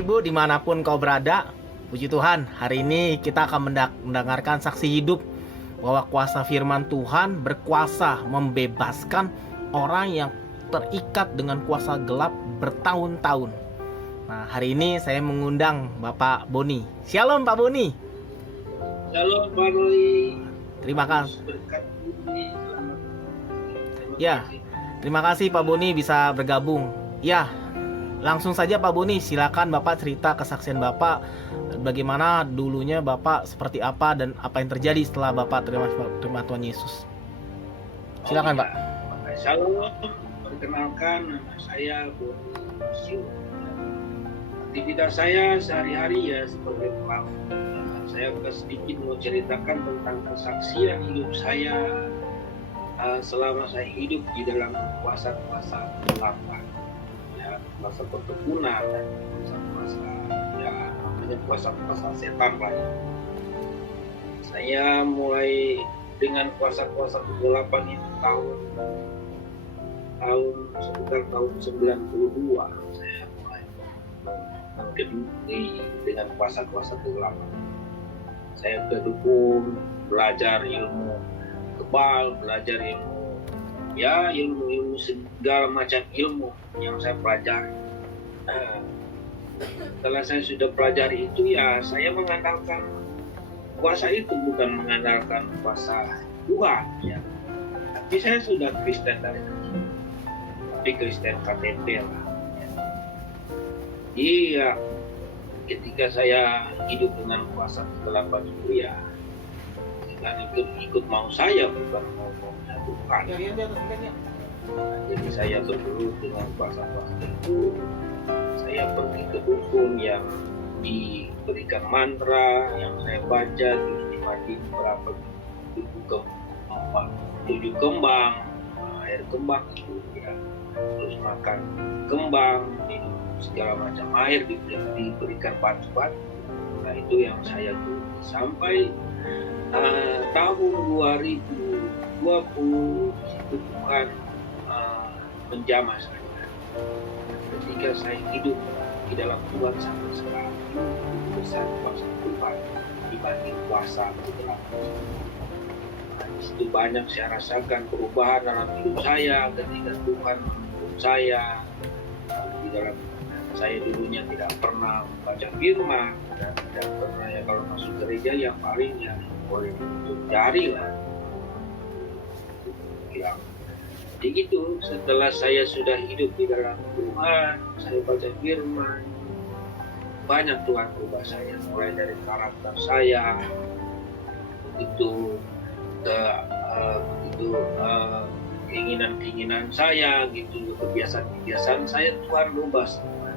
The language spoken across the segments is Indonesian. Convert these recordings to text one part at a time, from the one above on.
Bapak Ibu dimanapun kau berada, puji Tuhan, hari ini kita akan mendengarkan saksi hidup bahwa kuasa firman Tuhan berkuasa membebaskan orang yang terikat dengan kuasa gelap bertahun-tahun. Nah, hari ini saya mengundang Bapak Boni. Shalom Pak Boni. Shalom Pak Roy. Terima kasih. Ya, terima kasih Pak Boni bisa bergabung. Ya, langsung saja Pak Boni, silakan Bapak cerita kesaksian Bapak, bagaimana dulunya Bapak seperti apa dan apa yang terjadi setelah Bapak terima Tuhan Yesus. Silakan Pak. Shalom, perkenalkan nama saya Boni Siu. Aktivitas saya sehari-hari ya sebagai pelaut. Saya sedikit mau ceritakan tentang kesaksian hidup saya selama saya hidup di dalam kuasa-kuasa kegelapan. Kuasa perkebunan dan kuasa setan lah. Saya mulai dengan kuasa-kuasa kegelapan itu sekitar tahun 92 saya mulai kedukun dengan kuasa-kuasa kegelapan. Saya kedukun, belajar ilmu kebal, belajar ilmu segala macam ilmu yang saya pelajari. Setelah saya sudah pelajari itu ya saya mengandalkan kuasa itu, bukan mengandalkan kuasa Tuhan ya. Tapi saya sudah Kristen dari kecil, tapi Kristen KTP lah ya. Iya, ketika saya hidup dengan kuasa kegelapan itu ya dan ikut mau saya, bukan mau Tuhan. Jadi saya bergelut dengan kuasa-kuasa itu. Saya pergi ke dukun yang diberikan mantra yang saya baca, terus dimandi berapa 7 kembang, air kembang itu ya, terus makan kembang, minum segala macam air, diberikan batu-batu. Nah itu yang saya tuh sampai tahun 2020 itu Tuhan menjamah saya. Ketika saya hidup di dalam Tuhan sampai sekarang, besar kuasa Tuhan dibanding kuasa kegelapan. Di situ banyak saya rasakan perubahan dalam hidup saya ketika Tuhan menuntun saya. Di dalam saya dulunya tidak pernah membaca firman dan tidak pernah ya, kalau masuk gereja yang paling ya boleh untuk jari lah. Jadi gitu, setelah saya sudah hidup di dalam Tuhan, saya baca firman, banyak Tuhan ubah saya, mulai dari karakter saya, keinginan-keinginan saya, gitu, kebiasaan-kebiasaan saya Tuhan ubah semua.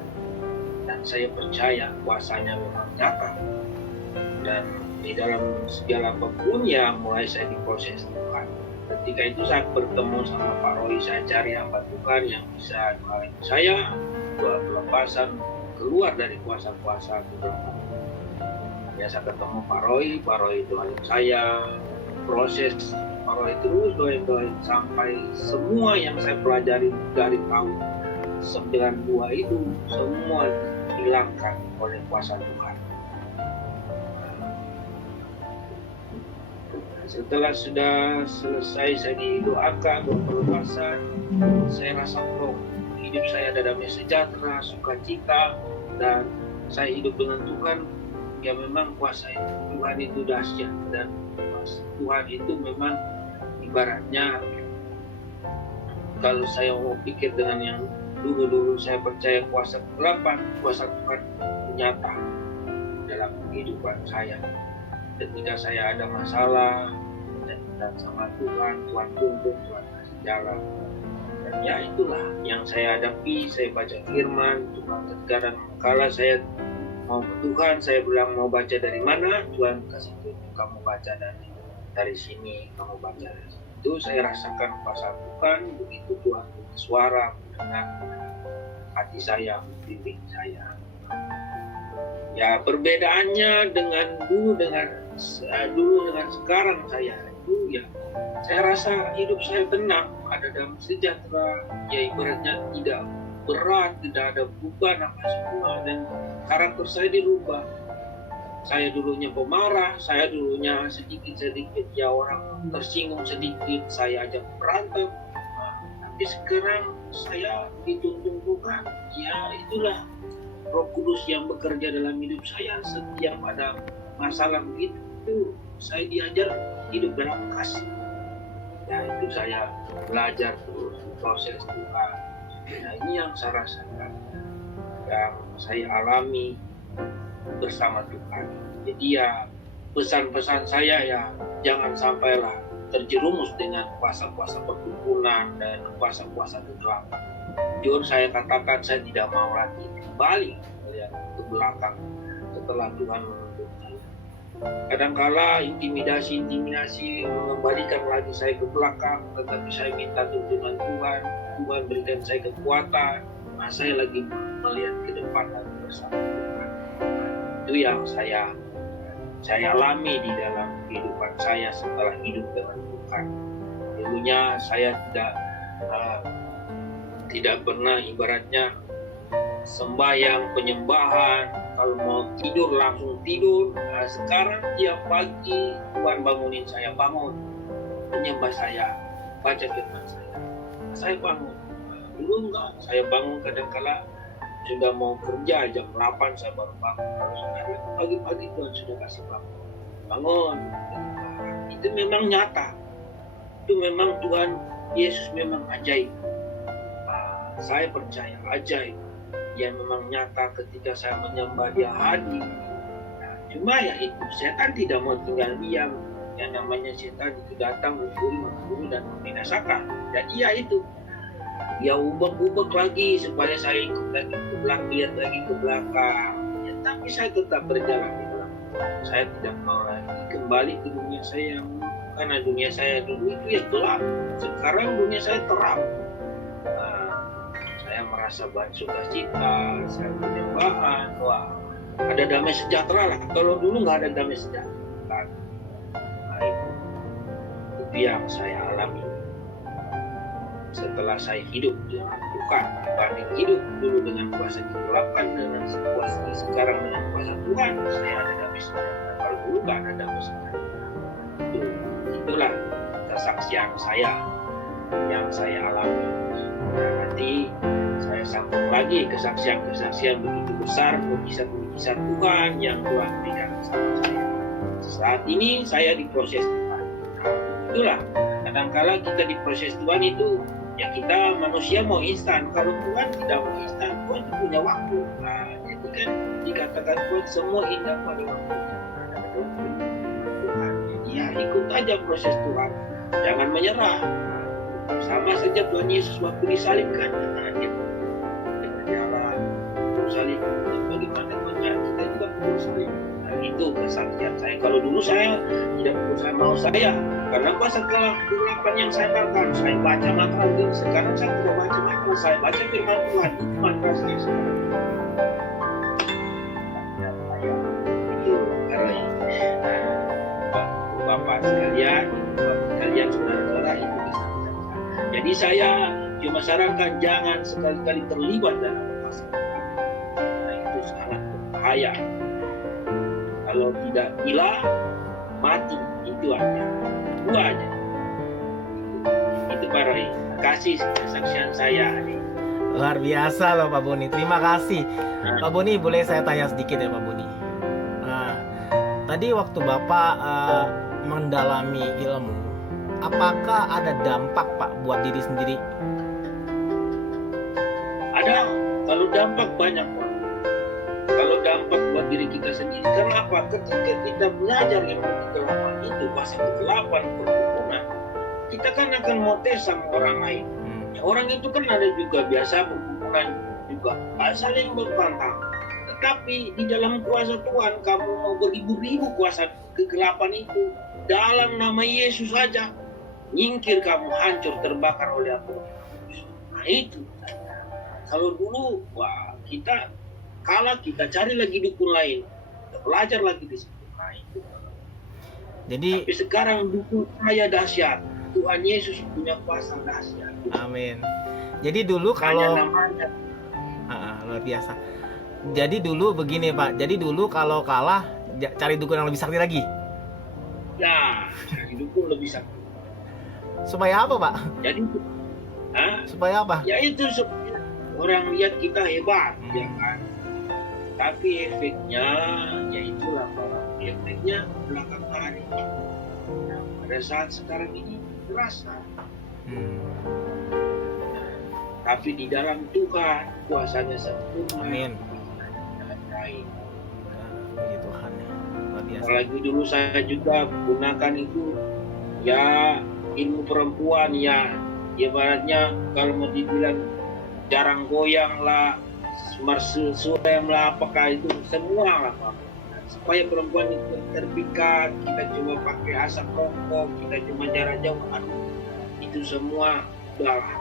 Dan saya percaya kuasanya memang nyata. Dan di dalam segala apapun ya mulai saya diproses Tuhan. Ketika itu saya bertemu sama Pak Roy, saya cari hamba Tuhan yang bisa doain saya buat pelepasan keluar dari kuasa-kuasa kegelapan. Ya saya ketemu Pak Roy doain saya, proses Pak Roy terus doain sampai semua yang saya pelajari dari tahun 92 itu semua dihilangkan oleh kuasa Tuhan. Setelah sudah selesai saya didoakan pelepasan, saya rasa hidup saya ada damai sejahtera, sukacita, dan saya hidup dengan Tuhan. Ya memang kuasa Tuhan itu dahsyat, dan Tuhan itu memang ibaratnya kalau saya mau pikir dengan yang dulu saya percaya kuasa kegelapan, kuasa Tuhan nyata dalam kehidupan saya. Ketika saya ada masalah dan sama Tuhan tuntun, Tuhan kasih jalan. Dan ya itulah yang saya hadapi, saya baca firman, Tuhan ketika dan kala saya mau ke Tuhan, saya bilang mau baca dari mana, Tuhan kasih tunjuk, kamu baca dari sini, kamu baca dari sini. Itu saya rasakan kuasa Tuhan, begitu Tuhan punya suara mendengar hati saya, membimbing saya. Ya perbedaannya dengan dulu dengan sekarang saya itu ya saya rasa hidup saya tenang, ada damai sejahtera, ya ibaratnya tidak berat, tidak ada beban apa semua, dan karakter saya dirubah. Saya dulunya pemarah, saya dulunya sedikit-sedikit ya orang tersinggung sedikit, saya ajak berantem. Tapi sekarang saya dituntun Tuhan. Ya itulah Roh Kudus yang bekerja dalam hidup saya. Setiap ada masalah begitu, saya diajar hidup dalam kasih. Ya itu saya belajar terus proses Tuhan. Nah ini yang saya rasakan, yang saya alami bersama Tuhan. Jadi ya pesan-pesan saya ya jangan sampailah terjerumus dengan kuasa-kuasa perkumpulan dan kuasa-kuasa kegelapan. Jujur saya katakan saya tidak mau lagi kembali ke belakang setelah Tuhan menuntun saya. Kadangkala intimidasi mengembalikan lagi saya ke belakang, tetapi saya minta tuntunan Tuhan. Tuhan berikan saya kekuatan. Nah, saya lagi melihat ke depan lagi bersama Tuhan. Itu yang saya alami di dalam kehidupan saya setelah hidup dengan Tuhan. Dulunya saya tidak pernah ibaratnya sembahyang, penyembahan, kalau mau tidur langsung tidur. Nah, sekarang tiap pagi Tuhan bangunin saya, bangun, menyembah saya, baca firman saya bangun. Dulu enggak, saya bangun kadang-kala sudah mau kerja jam 8 saya baru bangun. Kalau sekarang pagi-pagi Tuhan sudah kasih bangun. Itu memang nyata. Itu memang Tuhan Yesus memang ajaib. Saya percaya ajaib. Yang memang nyata ketika saya menyembah dia hadir. Nah, cuma ya itu setan tidak mau tinggal diam. Yang namanya setan itu datang membunuh dan membinasakan. Dan iya itu. Dia ubek-ubek lagi supaya saya ikut lagi ke belakang, lihat lagi ke belakang. Ya, tapi saya tetap berjalan di belakang. Saya tidak mau lagi kembali ke dunia saya yang karena dunia saya dulu itu ya gelap. Sekarang dunia saya terang. Saya merasa sukacita, saya penyembahan. Wah, ada damai sejahtera lah. Kalau dulu nggak ada damai sejahtera. Nah, itu yang saya alami. Setelah saya hidup dengan Tuhan, dibanding hidup dulu dengan kuasa kegelapan dengan kuasa sekarang dengan kuasa Tuhan, saya ada damai sejahtera. Kalau dulu nggak ada damai sejahtera. Itulah kesaksian saya yang saya alami. Nah, nanti saya sambung lagi kesaksian-kesaksian begitu besar, mujizat-mujizat Tuhan yang Tuhan berikan sama saya. Saat ini saya diproses Tuhan. Nah, itulah kadang-kala kita diproses Tuhan itu. Ya kita manusia mau instan, kalau Tuhan tidak mau instan, Tuhan punya waktu. Nah, jadi kan dikatakan Tuhan semua indah pada waktu. Tuhan, jadi ya ikut aja proses Tuhan, jangan menyerah. Sama saja Tuhan Yesus waktu disalibkan, dia berjalan, salib, bagaimana kita juga perlu salib. Nah, itu kesaksian saya. Kalau dulu saya tidak berusaha mau saya, karena kuasa kegelapan yang saya makan, saya baca mantra itu. Sekarang saya tidak baca mantra, saya baca firman Tuhan. Itu mantra saya sekarang. Itu karena Bapak sekalian, saudara-saudara, itu kesaksian saya. Jadi saya cuma sarankan jangan sekali-kali terlibat dalam kuasa Tuhan. Nah, itu sangat berbahaya. Kalau tidak gila, mati. Itu aja. Itu aja. Itu Pak Roy. Kasih kesaksian saya. Luar biasa loh Pak Boni. Terima kasih. Pak Boni, boleh saya tanya sedikit ya Pak Boni? Nah, tadi waktu Bapak mendalami ilmu, apakah ada dampak Pak buat diri sendiri? Ada. Kalau dampak banyak Pak. Kalau dampak buat diri kita sendiri, kenapa? Ketika kita belajar ilmu kegelapan itu, kuasa kegelapan, perkumpulan, kita kan akan mau tes sama orang lain. Ya, orang itu kan ada juga biasa perkumpulan juga saling bertantang. Tetapi di dalam kuasa Tuhan, kamu mau beribu-ribu kuasa kegelapan itu, dalam nama Yesus saja, nyingkir kamu, hancur, terbakar oleh api. Nah itu. Kalau dulu, wah kita kalah, kita cari lagi dukun lain, kita belajar lagi di situ. Nah, itu. Jadi, tapi sekarang dukun saya dahsyat. Tuhan Yesus punya kuasa dahsyat. Amin. Jadi dulu kalau namanya luar biasa. Jadi dulu begini Pak, jadi dulu kalau kalah cari dukun yang lebih sakti lagi. Nah, cari dukun lebih sakti. Supaya apa Pak? Jadi, Supaya apa? ya itu supaya orang lihat kita hebat, ya kan. Tapi efeknya, ya itulah Pak. Efeknya belakang hari. Nah, pada saat sekarang ini terasa. Tapi di dalam Tuhan kuasanya sempurna. Amin. Dengan baik. Puji Tuhan ya. Luar biasa. Apalagi dulu saya juga gunakan itu ya ilmu perempuan ya, ibaratnya kalau mau dibilang jarang goyang lah, mersuem lah, apakah itu semua lah Pak. Supaya perempuan itu terpikat, kita cuma pakai asap rokok, kita cuma jarak jauh, itu semua udahlah.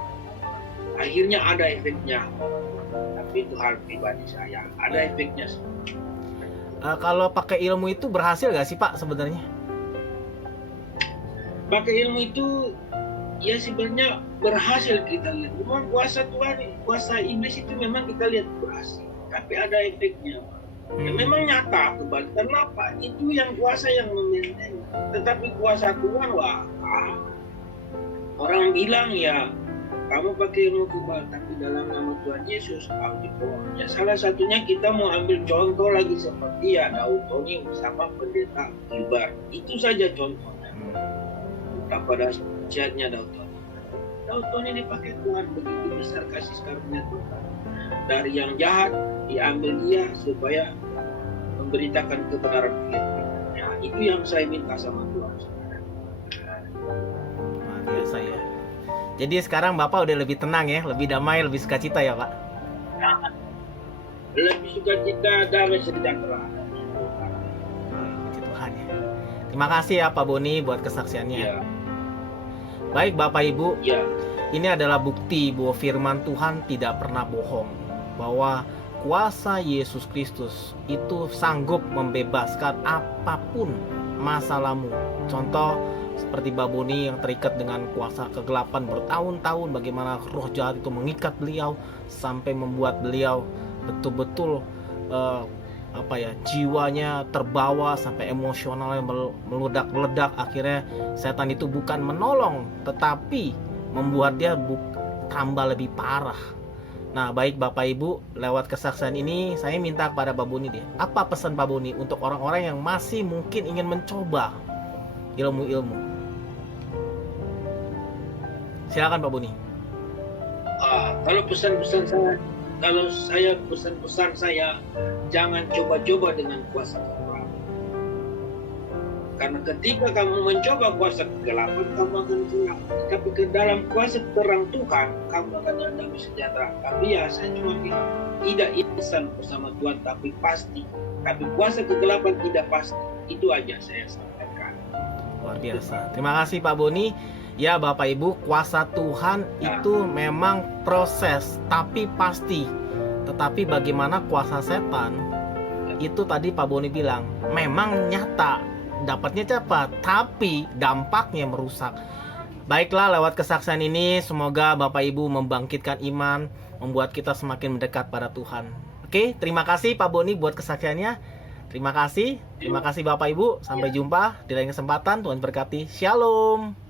Akhirnya ada efeknya, tapi itu hal pribadi saya, ada efeknya. Kalau pakai ilmu itu berhasil nggak sih Pak sebenarnya? Pakai ilmu itu ya sebenarnya berhasil kita lihat. Memang kuasa Tuhan, kuasa iblis itu memang kita lihat berhasil, tapi ada efeknya. Ya, memang nyata kebal. Kenapa? Itu yang kuasa yang memaintain. Tetapi kuasa Tuhan wah, orang bilang ya kamu pakai ilmu kebal, tapi dalam nama Tuhan Yesus kamu ditolong. Ya salah satunya kita mau ambil contoh lagi seperti ya Daud Tony sama pendeta Gilbert. Itu saja contohnya. Pada siatnya Daud Tony. Daud Tony dipakai Tuhan, begitu besar kasih karunia Tuhan. Dari yang jahat diambil dia supaya memberitakan kebenaran firman. Ya, itu yang saya minta sama Tuhan. Luar biasa ya. Jadi sekarang Bapak udah lebih tenang ya, lebih damai, lebih sukacita ya Pak? Lebih sukacita, damai, sejahtera. Puji Tuhan ya. Terima kasih ya Pak Boni buat kesaksiannya. Ya. Baik Bapak Ibu, Ya. ini adalah bukti bahwa firman Tuhan tidak pernah bohong. Bahwa kuasa Yesus Kristus itu sanggup membebaskan apapun masalahmu. Contoh seperti Baboni yang terikat dengan kuasa kegelapan bertahun-tahun, bagaimana roh jahat itu mengikat beliau sampai membuat beliau betul-betul jiwanya terbawa sampai emosionalnya meledak-ledak. Akhirnya setan itu bukan menolong tetapi membuat dia tambah lebih parah. Nah, baik Bapak Ibu, lewat kesaksian ini saya minta kepada Pak Boni deh. Apa pesan Pak Boni untuk orang-orang yang masih mungkin ingin mencoba ilmu-ilmu? Silakan Pak Boni. Kalau pesan-pesan saya, jangan coba-coba dengan kuasa kegelapan. Karena ketika kamu mencoba kuasa kegelapan, kamu akan gelap. Tapi ke dalam kuasa terang Tuhan, kamu akan damai sejahtera. Tapi ya, saya cuma bilang, tidak instan bersama Tuhan, tapi pasti. Tapi kuasa kegelapan tidak pasti. Itu aja saya sampaikan. Luar biasa. Terima kasih Pak Boni. Ya Bapak Ibu, kuasa Tuhan itu memang proses, tapi pasti. Tetapi bagaimana kuasa setan, itu tadi Pak Boni bilang, memang nyata, dapatnya cepat, tapi dampaknya merusak. Baiklah, lewat kesaksian ini, semoga Bapak Ibu membangkitkan iman, membuat kita semakin mendekat pada Tuhan. Oke, terima kasih Pak Boni buat kesaksiannya. Terima kasih Bapak Ibu. Sampai jumpa di lain kesempatan. Tuhan berkati. Shalom.